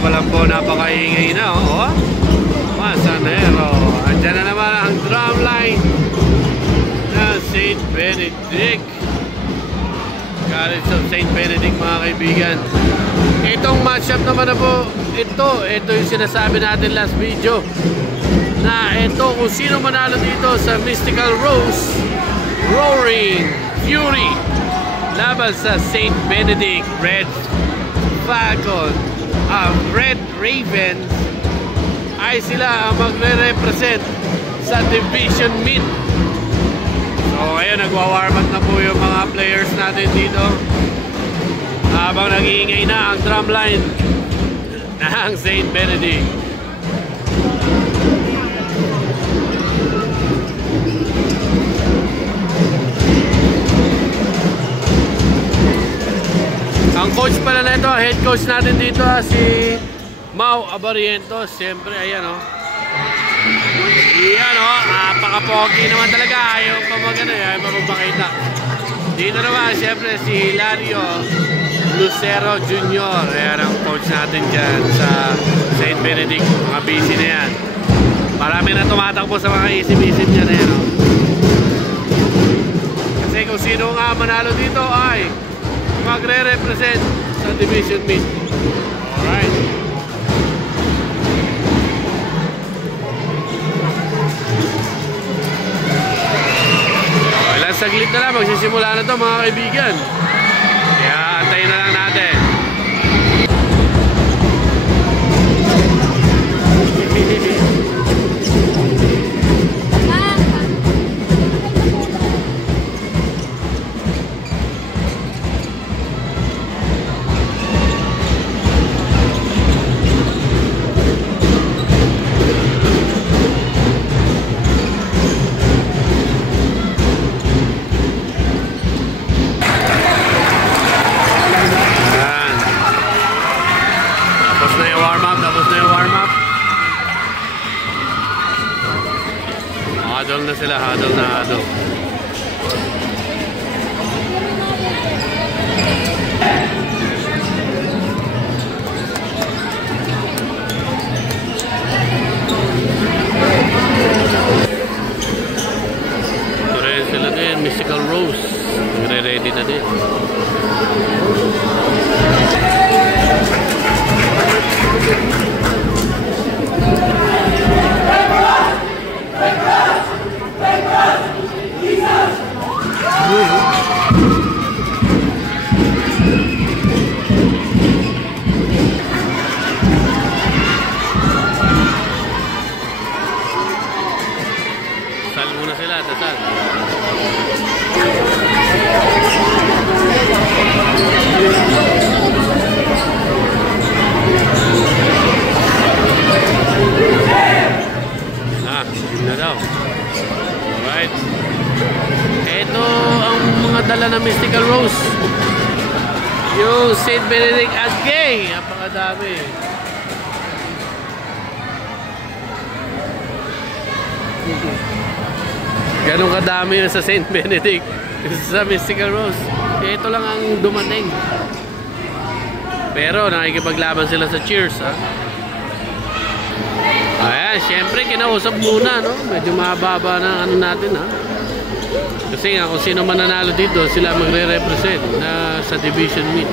pa lang po, napakaingay na, oh. Masanero. Andyan na naman ang drumline ng St. Benedict. College of St. Benedict, mga kaibigan. Itong matchup naman na po, ito yung sinasabi natin last video, na ito kung sino manalo dito sa Mystical Rose, Roaring Fury laban sa St. Benedict Red Falcon, Red Ravens, ay sila ang magre-represent sa Division Mid. So ayun, nagwa-warm up na po yung mga players natin dito habang nag-iingay na ang drumline ng St. Benedict. Ang coach pala na ito, head coach natin dito, si Mau Abarientos. Siyempre, ayan o. Ayan o, napaka-pogi naman talaga. Ayaw pa mag-ano, ayaw pa magpakita. Dito naman, siyempre, si Hilario Lucero Jr. Ayan ang coach natin dyan sa St. Benedict. Mga busy na yan. Marami na tumatakbo sa mga isip-isip niyan. Ayan o. Kasi kung sino nga manalo dito ay magre-represent sa Division Mid. Alright. Ilang saglit na lang, magsisimula na ito, mga kaibigan. Kaya antayin na lang natin. Huddle na sila, huddle na huddle. Ito rin sila din, Mystical Rose. Nagre-ready na din. Dasal muna sila, dasal. Yun na daw. Alright. Ito ang mga dala ng Mystical Rose. Yung St. Benedict Agay. Napakadami. Ganun kadami yun sa St. Benedict. Sa Mystical Rose. Ito lang ang dumating. Pero nakikipaglaban sila sa cheers, ha? Ayan, syempre kinausap muna, no? Medyo mababa na ano natin, ha? Kasi nga kung sino man nanalo dito, sila magre-represent na sa Division Mid.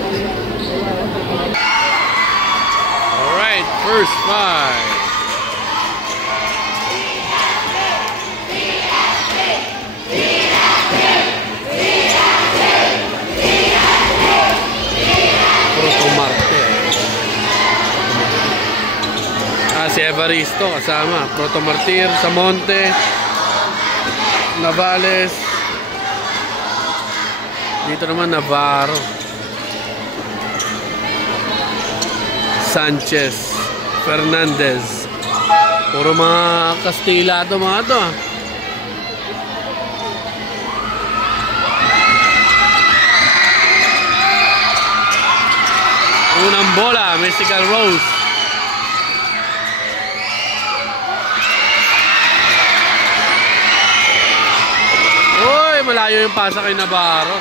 Alright, first five. Si Evaristo kasama, Protomartir, Samonte, Navales, dito naman Navarro, Sanchez, Fernandez. Puro mga Kastila ito, mga ito. Unang bola, Mystical Rose. Malayo yung pasa kay Navarro.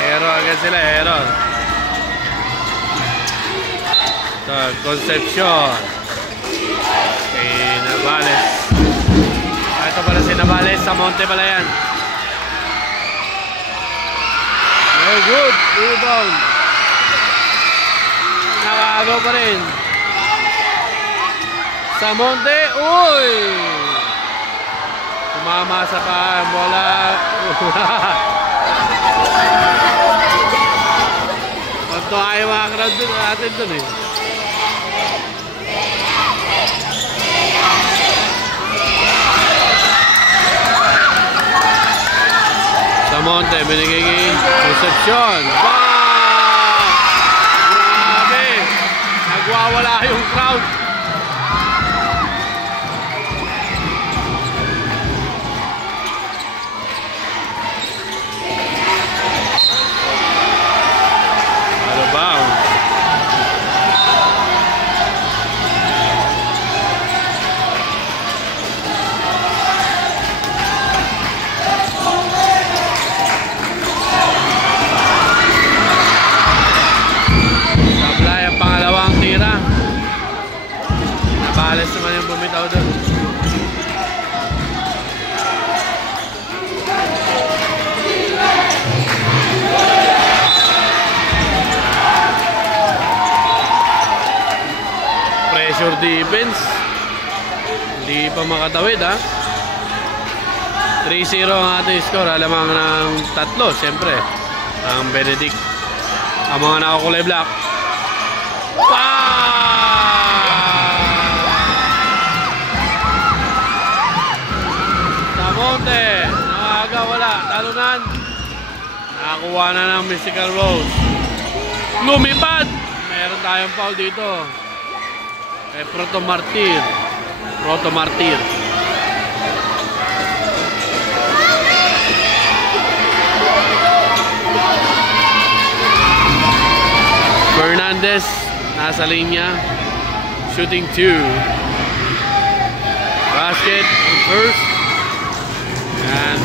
Error agad sila, error. Sa Concepcion. Kay Navales. Ito pala si Navales. Sa Monte pala yan. Very good. Rebound. Nakagaw pa rin. Sa Monte. Uy! Tumama sa paa. Bola. Ito ay mga crowd natin dun eh. Sa Monte, binigay kay Concepcion. Wow! Grabe! Nagwawala yung crowd. Navales naman yung bumitaw doon. Pressure defense. Hindi pa makatawid ha. 3-0 ang ating score. Alamang ng tatlo siyempre. Ang Benedict. Ang mga nakakulay black. Monte, nakakawala, talunan. Nakakuha na ng Mystical Rose. Lumipad! Meron tayong foul dito. Kay Proto Martir. Fernandez, nasa linya. Shooting 2. Basket, first. And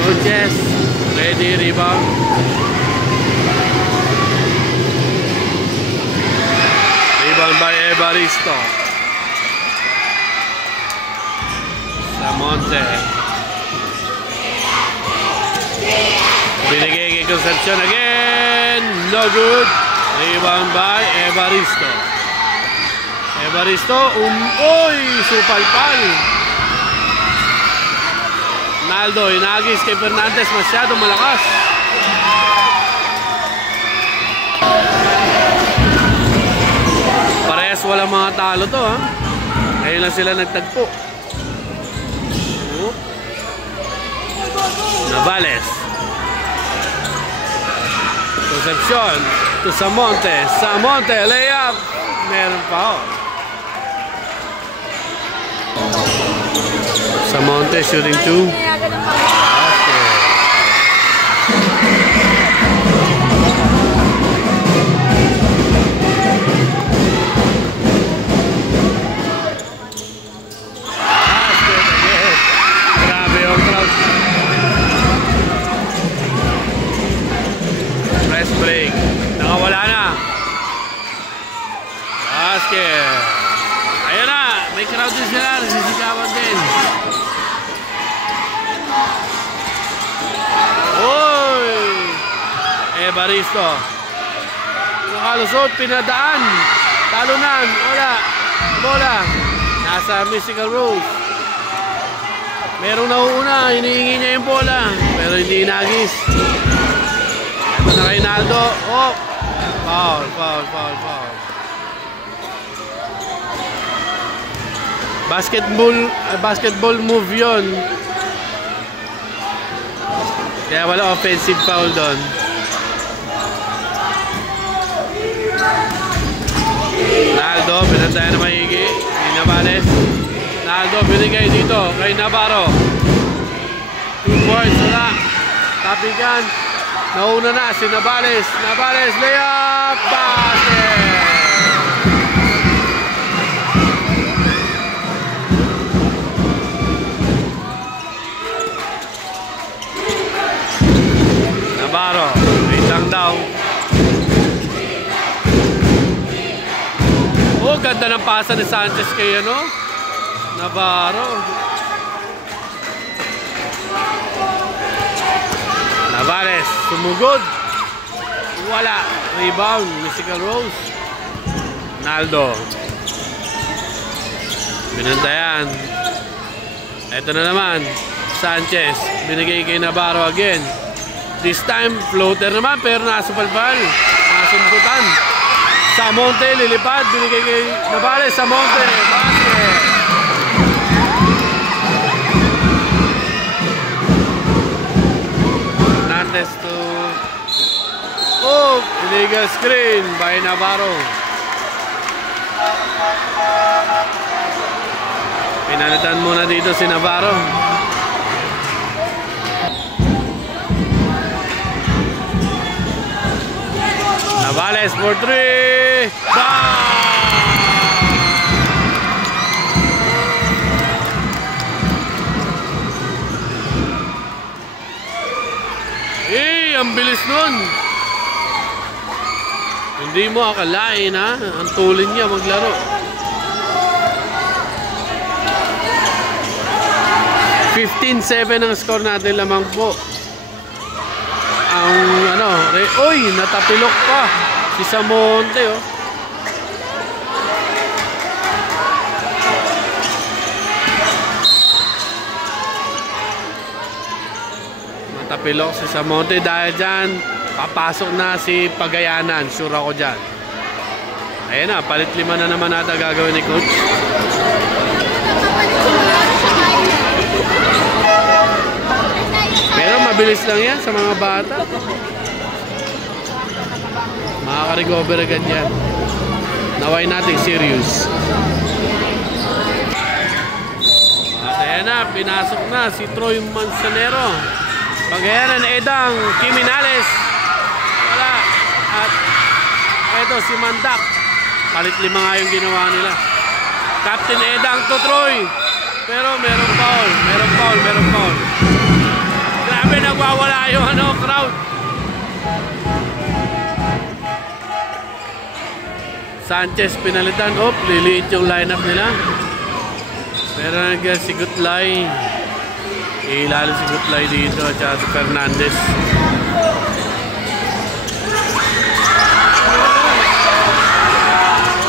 Coaches, ready, rebound. Rebound by Evaristo. Sa Monte. Binigay kay Concepcion again. No good. Rebound by Evaristo. Uy, supalpal. Naldo, inagis kay Fernandez, masyado malakas. Parehas walang mga talo to ha. Ngayon lang sila nagtagpo. Navales. Concepcion to Samonte. Samonte, layup. Meron pa ho. Samonte shooting 2. Break. Nakawala na. Basket. Ayan na. May crowd din sila. Nagsisigawan din. Uy! Evaristo. Nakalusot. Pinadaan. Talunan. Wala. Bola. Nasa Mystical Rose. Merong nauuna. Hinihingi niya yung bola. Pero hindi inagis. Na Reynaldo. Oh. Foul. Basketball move yun. Kaya wala offensive foul doon. Naldo, pinataya na maigi. Navales. Naldo, binigay dito kay Navarro. 2 points na. Tapigan. Nauna na si Navales. Navales, layup! Basket! Navarro, isang daw. Oh, ganda ng pasa ni Sanchez kay ano? Navarro. Navales, sumugod. Wala. Rebound, Mystical Rose. Naldo. Binantayan. Ito na naman. Sanchez. Binigay kay Navarro again. This time, floater naman pero nasupalpal. Nasundutan. Samonte, lilipad. Binigay kay Navales. Samonte. Basket. Nantes to... Oh! Illegal screen by Navarro. Pinalitan muna dito si Navarro. Navales for 3. Ang bilis nun. Hindi mo akalain ha. Ang tulin niya maglaro. 15-7 ang score natin lamang po. Ang ano, oy, natapilok pa si Samonte oh. Natapilok si Samonte dahil dyan papasok na si Pagayanan, sure ako dyan. Ayan na, palit 5 na naman nata gagawin ni coach. Pero mabilis lang yan sa mga bata. Makaka-recover agad yan. Naway natin serious. At ayan na, pinasok na si Troy Manzanero. Pagayanan, Edang, Kiminales. Wala. At eto si Mandak. Palit 5 nga yung ginawa nila. Captain Edang to Troy. Pero merong foul. Merong foul. Grabe, nagwawala yung crowd. Sanchez pinalitan. Oh, liliit yung lineup nila. Pero si Gutlay. Ilalo si Gutlay dito at saka si Fernandez.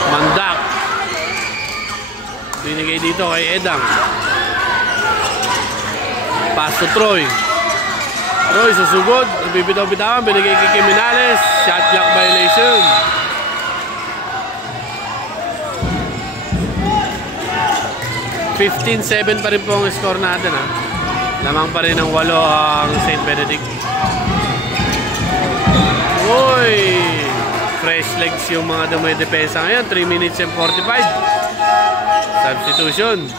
Mandak. Binigay dito kay Edang. Pass to Troy. Troy susugod. Bibitaw-bitawan. Binigay kay Kiminales. Shot clock violation. (15-7) pa rin po ang score natin ha. Lamang pa rin ang 8 ang St. Benedict. Uy! Fresh legs yung mga dumidepensa ngayon. 3 minutes and 45. Substitution.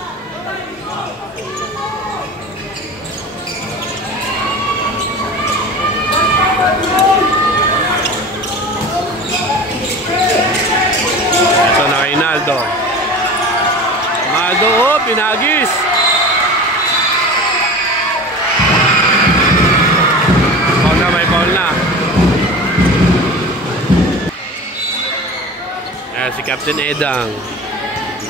Ito na kay Naldo. Naldo, oh, pinagis. May foul na. Ayan si Captain Edang.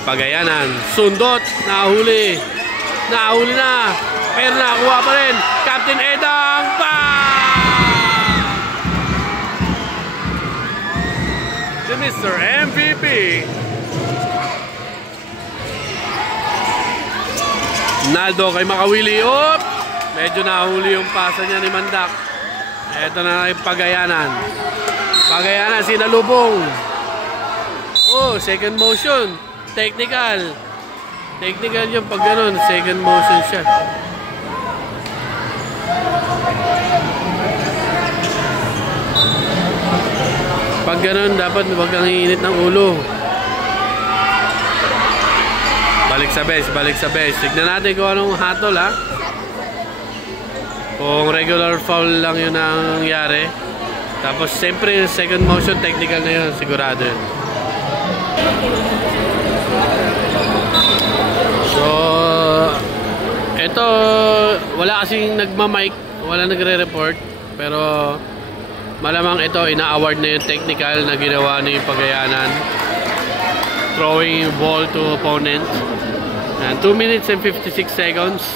Pagayanan. Sundot. Nahuli. Nahuli na. Pero nakakuha pa rin. Captain Edang. Bang! Si Mr. MVP. Naldo kay Makawili. Op! Medyo nahuli yung pasa niya ni Mandak. Ito na yung Pagayanan. Pagayanan, sinalubong. Oh, second motion. Technical. Technical yung pag ganun. Second motion siya. Pag ganun, dapat wag kang iinit ng ulo. Balik sa base, balik sa base. Tignan natin kung anong hatol ha. Kung regular foul lang yun ang nangyari. Tapos siyempre second motion technical na yun, sigurado yun. So ito, wala kasing nagmamic, wala nagre-report. Pero malamang ito, ina-award na yung technical na ginawa ni Pagayanan. throwing ball to opponent. And 2 minutes and 56 seconds.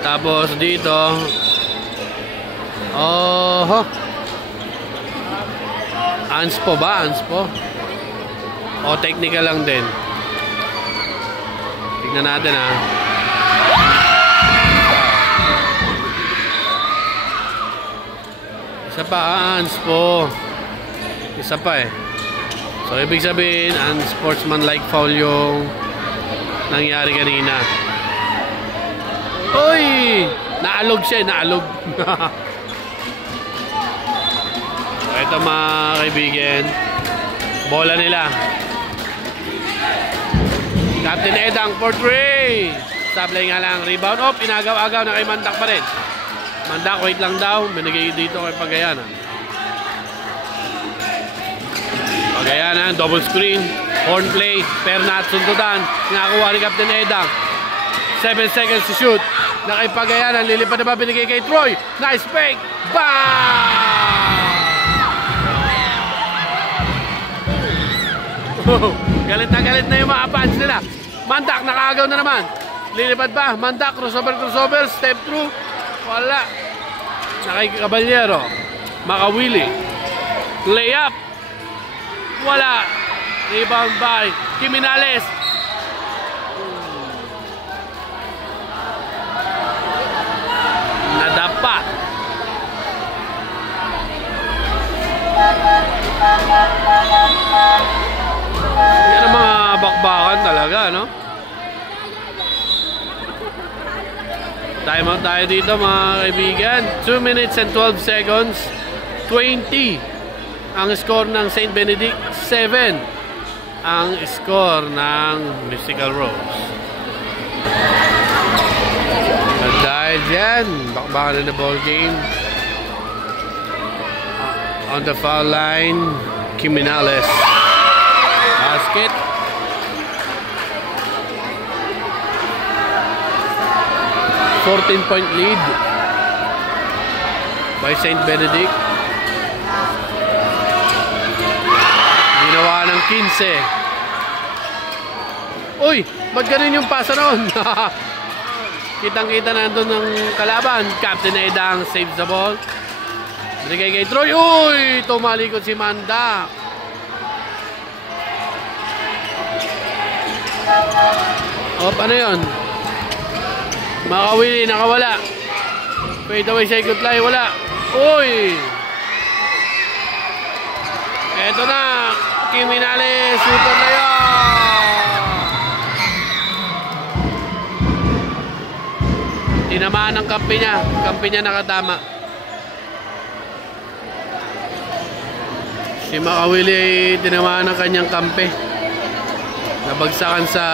Tapos dito, Anspo ba? Anspo? O technical lang din. Tignan natin ha. Isa pa, Anspo. Isa pa eh. So ibig sabihin, unsportsmanlike foul yung nangyari kanina. Uy! Naalog siya, naalog. Ito mga kaibigan, bola nila. Captain Edang for 3. Sablay nga lang, rebound. Oh, pinagaw-agaw na kay Mandak pa rin. Mandak, wait lang daw. Binigay dito kay Pagayanan. Pagayanan, double screen. Horn play, Pernat, sundutan. Nakakuha ni Captain Edang. 7 seconds to shoot. Na kay Pagayanan, lilipad na ba binigay kay Troy. Nice fake. Bang! Galit na yung mga fans nila. Mandak, nakaagaw na naman. Lilipad ba? Mandak, crossover, step through. Wala. Nakay Caballero. Makawili. Layup. Wala. Rebound by Kiminales. Nadapa. Yan ang mga bakbakan talaga, no? Time out tayo dito mga kaibigan. 2 minutes and 12 seconds. 20 ang score ng St. Benedict. 7 ang score ng Mystical Rose. At dahil dyan, bakbakan na ball game. On the foul line, Kiminales. Basket. .14 lead by St. Benedict. Ginawa ng 15. Uy, ba't ganun yung pasa noon? Kitang-kita nandun ng kalaban. Captain Edang saves the ball. Binigay kay Troy. Uy, tumalikod si Manda. Ano yun? Makawili, nakawala. Fade away sa ikot line, wala. Uy! Eto na, Kiminales, super na yun. Tinamaan ng kampi niya nakatama. Si Makawili ay tinamaan ng kanyang kampi. Nabagsakan sa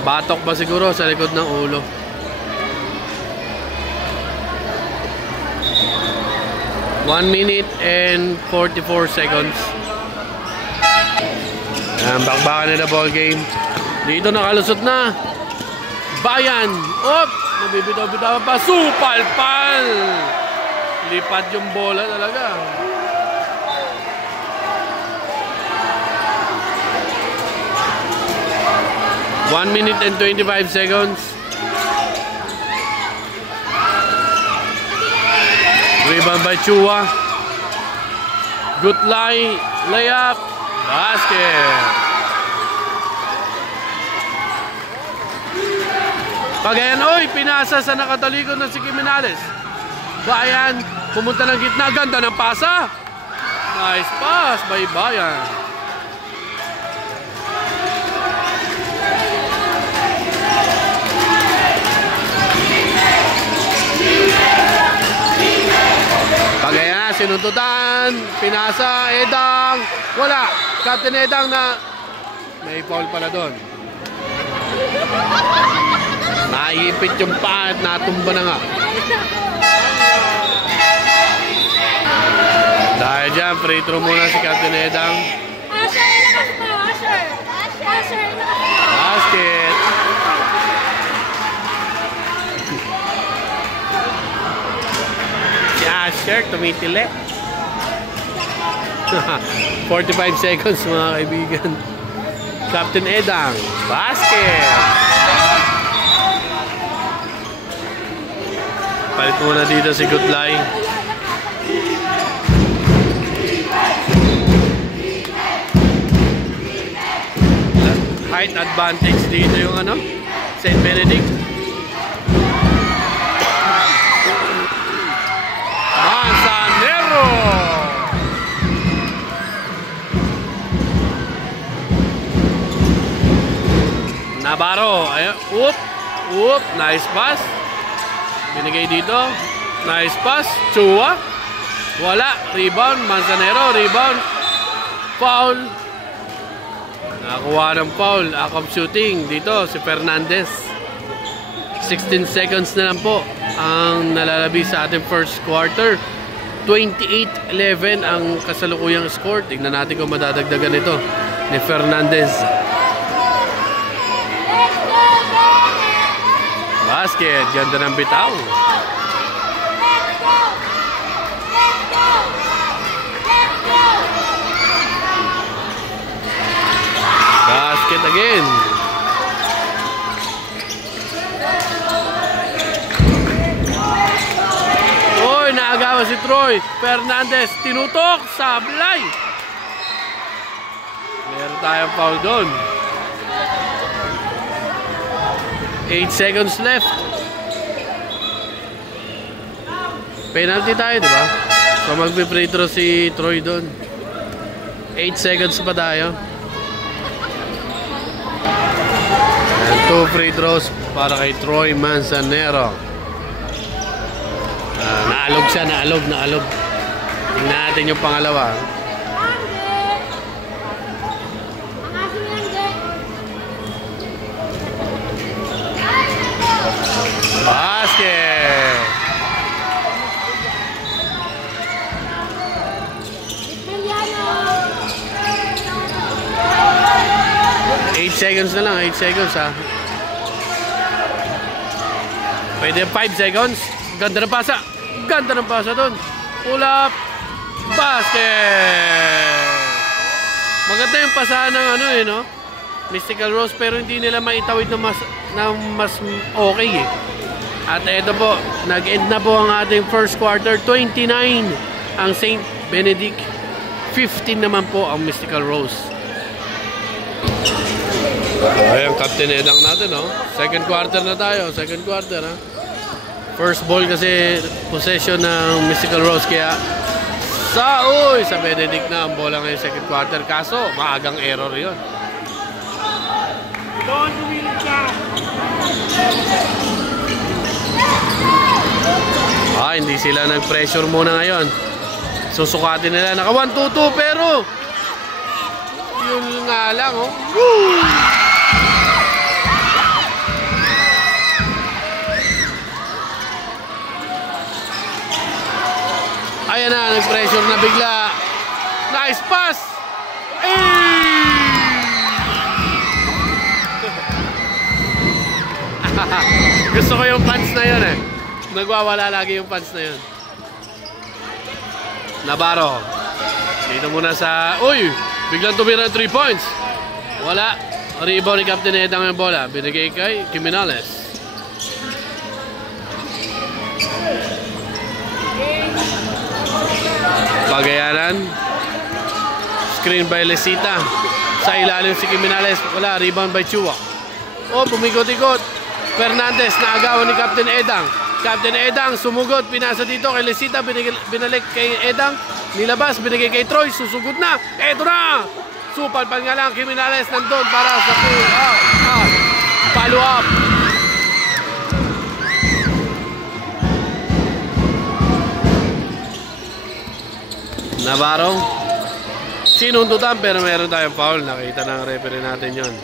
batok ba siguro sa likod ng ulo. One minute and 44 seconds. Ang bakbakan na ball game. Dito nakalusot na. Bayan. Op! Nabibitaw-bitaw pa. Supal-pal! Lipad yung bola talaga. One minute and 25 seconds. Rebound by Chua. Good lie. Layup. Basket. Pagayan, oy, pinasa sa nakatalikod na si Kiminales. Bayan, pumunta ng gitna. Ganda ng pasa. Nice pass by Bayan. Pagayan, sinuntutan, pinasa, Edang, wala. Captain Edang na may foul pala doon. Naipit yung paa at natumba na nga. Dahil dyan, free throw muna si Captain Edang. Asher, ilakas mo, Asher. Asher, ilakas mo. Basket. Si Asher, tumitili. 45 seconds mga kaibigan. Captain Edang, basket. Palit muna dito si Gutlay. Height advantage dito yung ano, St. Benedict. Manzanero. Navarro, ayun, whoop, nice pass. Binigay dito, nice pass, Chua. Wala, rebound, Manzanero, rebound, foul. Nakakuha ng foul, akop shooting dito si Fernandez. 16 seconds na lang po ang nalalabi sa ating first quarter. 28-11 ang kasalukuyang score. Tignan natin kung madadagdagan ito ni Fernandez. Basket, ganda ng bitaw. Basket again. Oy, naagawa si Troy Fernandez, tinutok, sablay. Meron tayong foul doon. 8 seconds left. Penalty tayo, di ba? So magpe-free throw si Troy doon. 8 seconds pa tayo. And 2 free throws para kay Troy Manzanero. Naalog siya, naalog. Tingnan natin yung pangalawa. Basket! 8 seconds na lang, 8 seconds ha. Pwede 5 seconds. Ganda ng pasa doon. Pull up. Basket! Maganda yung pasahan ng ano no? Mystical Rose, pero hindi nila maitawid na mas okay eh. At eto po, nag-end na po ang ating first quarter. 29 ang St. Benedict, 15 naman po ang Mystical Rose. Ayan, Captain Edang natin, no? Second quarter na tayo. Second quarter, ha? First ball kasi possession ng Mystical Rose. Kaya sa Benedict na ang bola ngayon second quarter. Kaso, maagang error yun. Hindi sila nag-pressure muna ngayon. Susukatin nila. Naka 1-2-2 pero yun nga lang, oh. Woo! Ayan na, nag-pressure na bigla. Nice pass! Gusto ko yung punch na yun eh. Nagwawala lagi yung punch na yun. Navarro. Dito muna sa... Uy! Biglang tumira ng 3 points. Wala. Rebound ni Captain Edang yung bola. Binigay kay Jimenez. Pagayanan. Screen by Lesita. Sa ilalim si Jimenez. Wala. Rebound by Chua. Oh, pumikot-ikot. Fernandez na agawan ni Captain Edang. Captain Edang sumugod. Pinasa dito kay Lesita. Binalik kay Edang. Nilabas. Binigay kay Troy. Susugod na. Eto na. Supalpan nga lang. Jimenez nandun para sa follow up. Navarro. Sinundutan pero meron tayong foul. Nakita ng referee natin yon.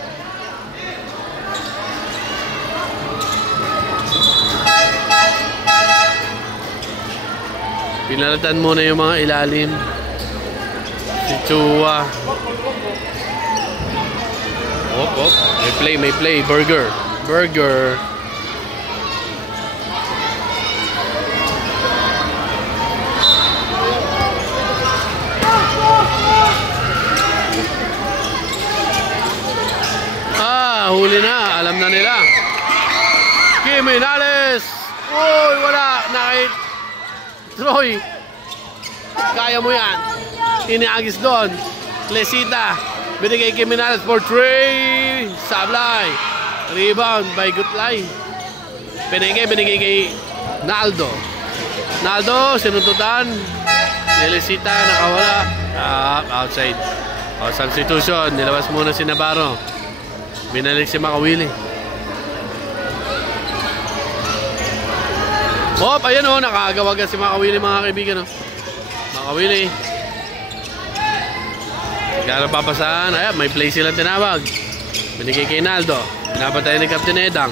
Pinalatan muna yung mga ilalim. Si Chua. Op. May play. Burger. Gimenales. Uy, wala. Nakit. Troy. Kaya mo yan. Iniagis doon. Lesita. Binigay Gimenales for 3. Sablay. Rebound by Gutlay. Binigay kay Naldo. Naldo, sinuntutan. Lesita, nakawala. Outside. Substitution. Nilabas muna si Navarro. Binalik si Makawili. Ayan o, nakagawagan si Makawili mga kaibigan. Makawili. Kaya papasahan. Ayan, may play silang tinawag. Binigay kay Naldo. Pinapatay ni Captain Edang.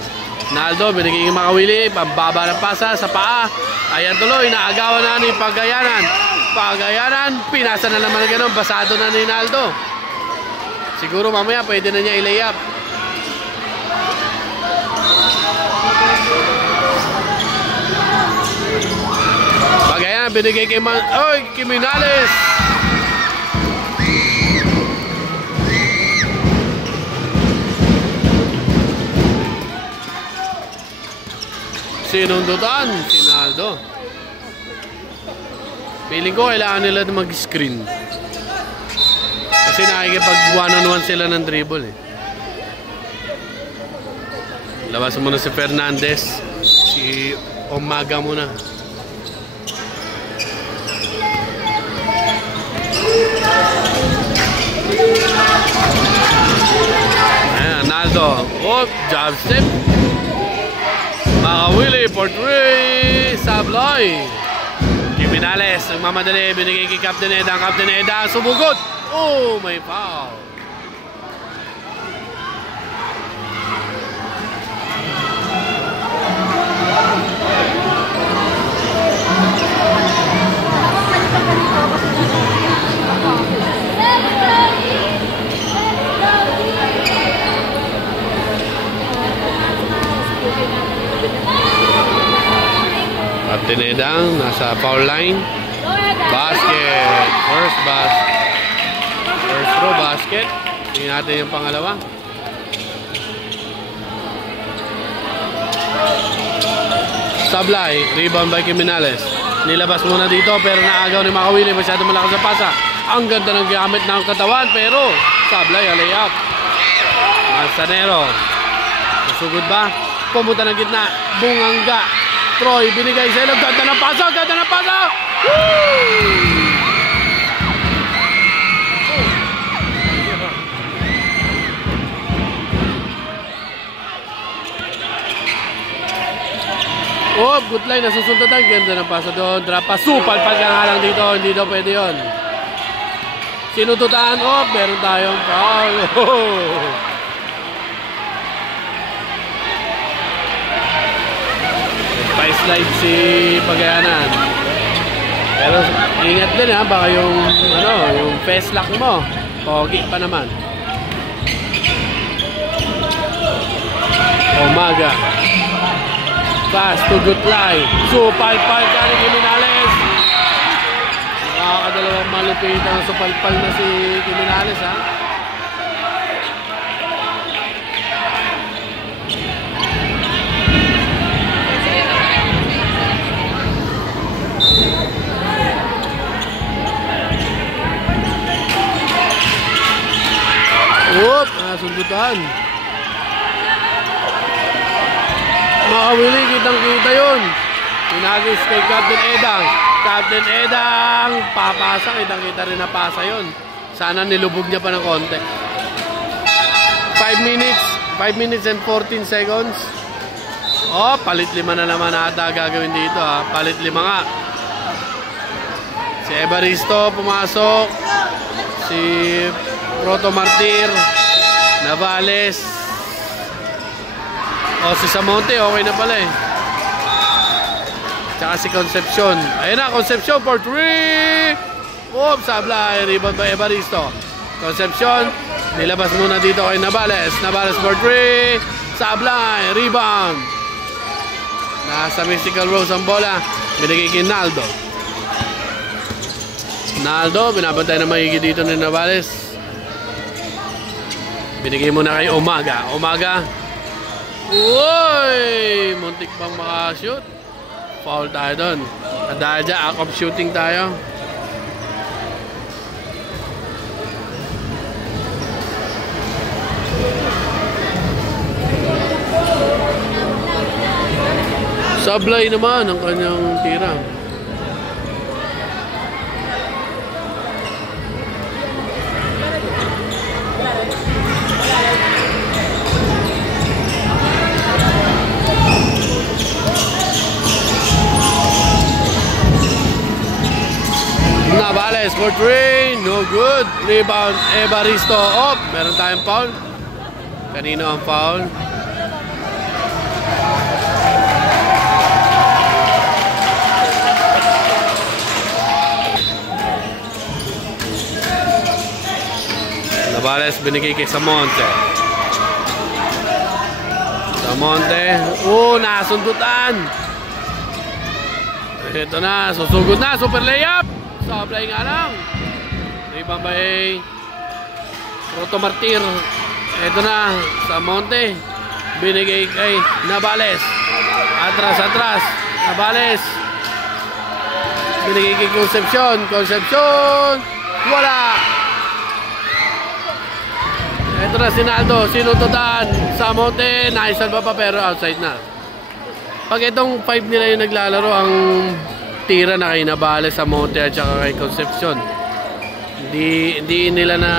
Naldo, binigay kay Makawili. Pambaba ng pasa sa paa. Ayan tuloy, naagawan na ni Pagayanan. Pagayanan, pinasa na naman gano'n. Basado na ni Naldo. Siguro mamaya pwede na niya i-lay up. Pagayanan, binigay kay Gimenales. Sinundutan si Naldo. Feeling ko kailangan nila mag-screen. Kasi nakikipag one-on-one sila ng dribble eh. Labas muna si Fernandez. Si Umaga muna. Ayan, Naldo. Jab step. Makawili for 3. Sablay. Gimenales, nagmamadali, binigay kay Captain Edang. Captain Edang, sumugot. Oh, may foul. Captain Edang, nasa foul line. Basket. First row basket. Tingnan natin yung pangalawa. Sablay. Rebound by Gimenales. Nilabas muna dito pero naagaw ni Makawili. Masyado malakas sa pasa. Ang ganda ng gamit ng katawan pero Sablay, layup. Manzanero. Masugod ba? Pumunta ng gitna. Bunganga. Troy, binigay sa ilog. Ganda ng pasa! Ganda ng pasa! Woo! Good line. Nasusundutan. Ganda ng pasa doon. Drop pass. Supal-pal ka nga lang dito. Hindi daw pwede yun. Sinututaan. Meron tayong foul. Pa-slide si Pagayanan. Pero ingat din ha, baka yung face lock mo. Pogi pa naman. Umaga. Pass to Gutlay. Supal-pal ka ni Gimenales. Nakakadalawang malupit ang supal-pal na si Gimenales ha. Sundutan. Makawili, kitang-kita yun. Pinagis kay Captain Edang. Captain Edang, papasa. Kitang-kita rin na pasa yun. Sana nilubog niya pa ng konti. 5 minutes and 14 seconds. Palit 5 na naman ata gagawin dito ha. Palit 5 nga. Si Evaristo pumasok. Si Proto Martir. Navales. Si Samonte, okay na pala eh. Tsaka si Concepcion. Ayun na, Concepcion for 3. Sablay. Rebound by Evaristo. Concepcion. Nilabas muna dito kay Navales. Navales for 3. Sablay. Rebound. Nasa Mystical Rose ang bola. Binigay kay Naldo. Naldo, binabantay na mahigit dito ni Navales. Binigay mo na kay Umaga. Umaga. Uy! Muntik pang makashoot. Foul tayo doon. At dahil dyan, act of shooting tayo. Sablay naman ang kanyang tira. Navales for 3, no good. Rebound, Evaristo. Oh, meron tayong foul. Kanino ang foul? Navales binigay kay Samonte. Samonte. Nasundutan. Ito na, susugod na. Super layup. Sablay nga lang. Rebound by Roto Martir. Ito na, Samonte. Binigay kay Navales. Atras. Navales. Binigay kay Concepcion. Wala. Ito na, Sinaldo. Sinututan. Samonte. Naisalba pa pero outside na. Pag itong 5 nila yung naglalaro, ang tira na kay Navales, Samonte at saka kay Concepcion. Hindi nila na...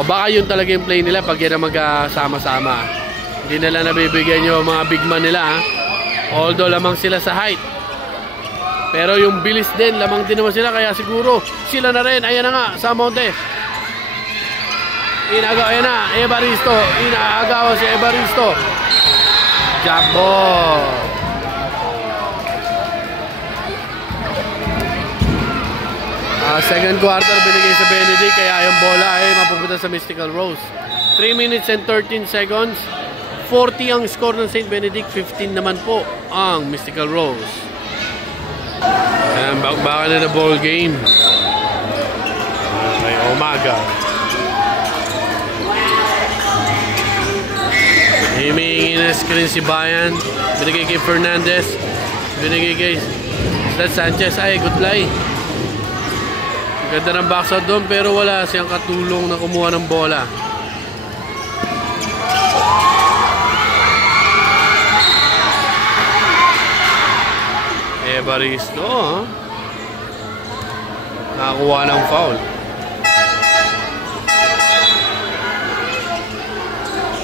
baka yun talaga yung play nila pag yan na magkasama-sama. Hindi nila nabibigyan yung mga big man nila. Although lamang sila sa height. Pero yung bilis din, lamang din naman sila. Kaya siguro sila na rin. Ayan na nga, Samonte. Ayan na, Evaristo. Inaagawa si Evaristo. Jump ball. Second quarter binigay sa Benedict, kaya yung bola ay mapupunta sa Mystical Rose. 3 minutes and 13 seconds. 40 ang score ng St. Benedict, 15 naman po ang Mystical Rose. Ayan, bakbakan na ball game. May umaga. Himingi na screen si Bayan. Binigay kay Fernandez. Binigay kay Sanchez. Ay, good play. Ganda ng box out doon pero wala siyang katulong na kumuha ng bola. Evaristo, nakakuha ng foul.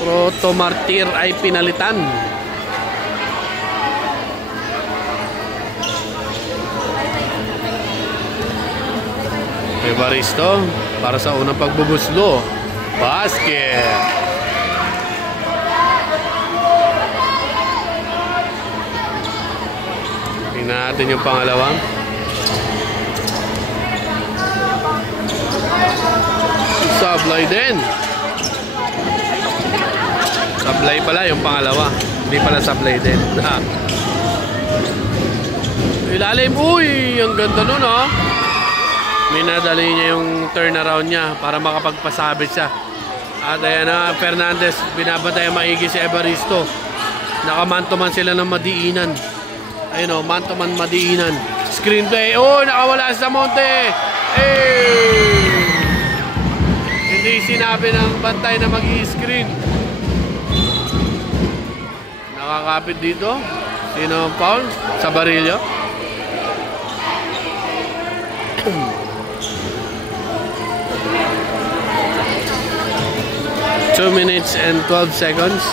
Roto Martir ay pinalitan. Evaristo para sa unang pagbubuslo. Basket. Tingnan natin yung pangalawa. Sablay din. Sablay pala yung pangalawa. Hindi pala sablay din. Ilalim. Uy, ang ganda nun Minadali niya yung turnaround niya para makapagpasabit siya. At ayan na, Fernandez, binabantay maigi si Evaristo. Nakamantoman sila ng madiinan. Ayun mantoman madiinan. Screen play. Nakawala si Samonte. Hindi sinabi ng bantay na mag-i-screen. Nakakapit dito. Sino ang foul? Sa Barillo. 2 minutes and 12 seconds.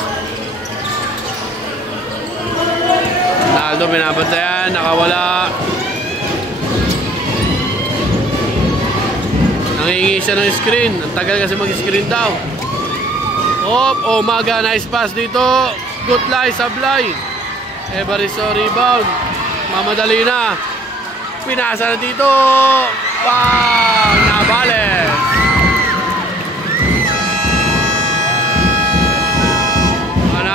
Naldo binabantayan, nakawala. Nangingi siya ng screen. Ang tagal kasi mag-screen daw. Umaga, nice pass dito. Good lie, sablay. Evaristo rebound. Mamadali na. Pinasa na dito. Navales.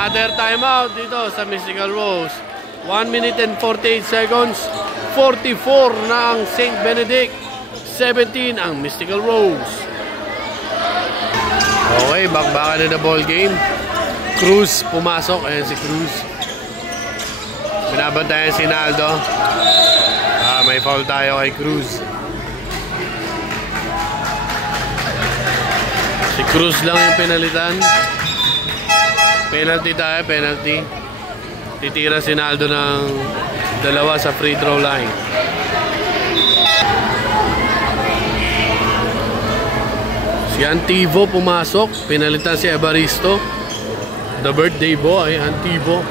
Another timeout dito sa Mystical Rose. 1 minute and 48 seconds. 44 na ang St. Benedict. 17 ang Mystical Rose. Okay, bakbakan na the ball game. Cruz pumasok. Ayan si Cruz. Binabantayan si Naldo. May foul tayo kay Cruz. Si Cruz lang yung pinalitan. Penalty tayo, penalty. Titira si Naldo ng dalawa sa free throw line. Si Antivo pumasok. Pinalitan si Evaristo. The birthday boy, Antivo.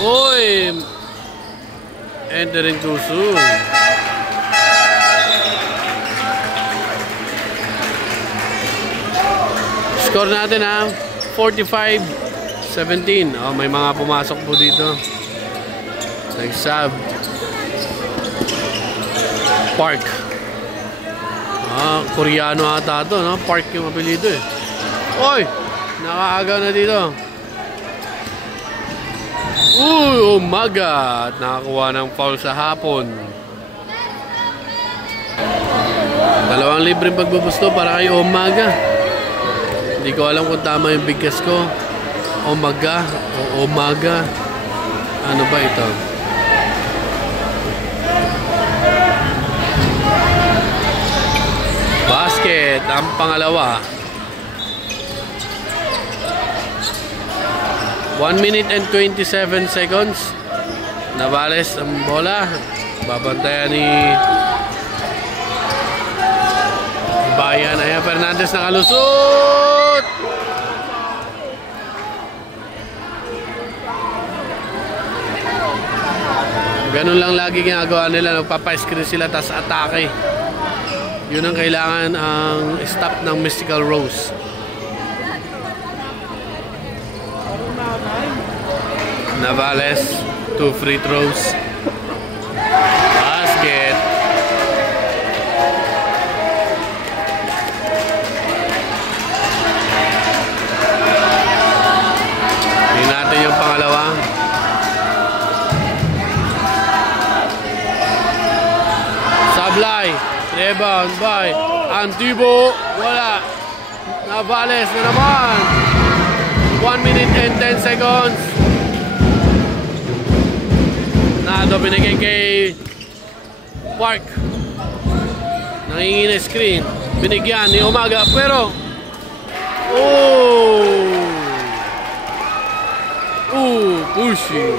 Oy! Entering too soon. Score natin ha, 45-17. Oh, may mga pumasok po dito. Nag-sub. Park. Koreano ata ito, no? Park yung apelido eh. Oy! Nakaagaw na dito. Umaga. At nakakuha ng foul sa hapon. Dalawang libreng pagbubusto para kay Umaga. Hindi ko alam kung tama yung bigkas ko. Umaga o Umaga. Ano ba ito? Basket. Ang pangalawa. 1 minute and 27 seconds. Navales ang bola. Babantayan ni Bayan. Ayan, Fernandez nakalusot. Ganun lang lagi ginagawa nila. Nagpapa-screen sila tas atake. Yun ang kailangan ang stop ng Mystical Rose. Navales, 2 free throws. Basket. Tingnan natin yung pangalawa. Sablay. Rebound by Antivo. Wala. Navales na naman. 1 minute and 10 seconds. Nado binigay kay Park. Nangingi na screen. Binigyan ni Umaga pero pushy.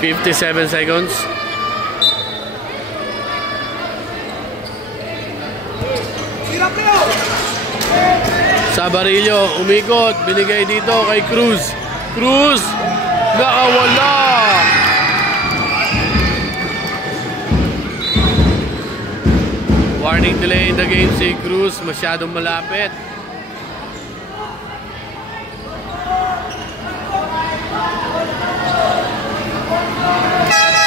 57 seconds. Sabarillo umikot. Binigay dito kay Cruz. Cruz nakawala. Warning delay in the game si Cruz. Masyadong malapit.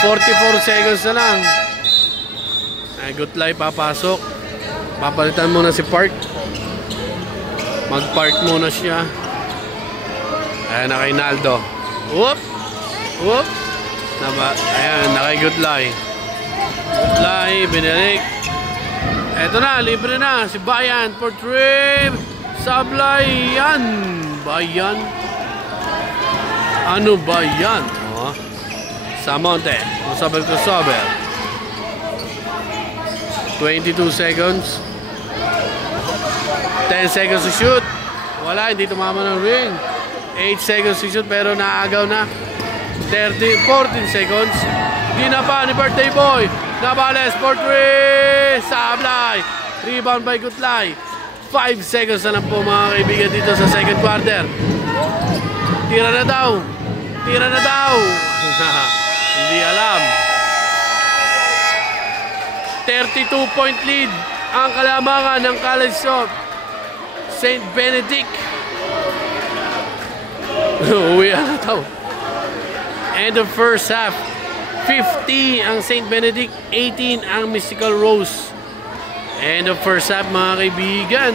...44 seconds na lang. Ay, Gutlay papasok. Papalitan muna si Park. Mag-park muna siya. Ayan na kay Naldo. Whoop! Whoop! Ayan, nakay-Gutlay. Gutlay, binalik. Eto na, libre na. Si Bayan for trip. Sablay. Yan. Bayan. Ano ba yan? Oh. Samonte. Musabel ko Sobel. 22 seconds. 10 seconds to shoot. Wala, hindi tumama ng ring. 8 seconds to shoot pero naagaw na. 14 seconds. Di na pa ni Birthday Boy. Navales for 3. Sablay. Rebound by Gutlay. 5 seconds na lang po mga kaibigan dito sa second quarter. Tira na daw. Tira na daw. Hindi alam. 32-point lead ang kalamangan ng College of St. Benedict. Uwi na daw. End of first half. 50 ang St. Benedict, 18 ang Mystical Rose. End of first half mga kaibigan.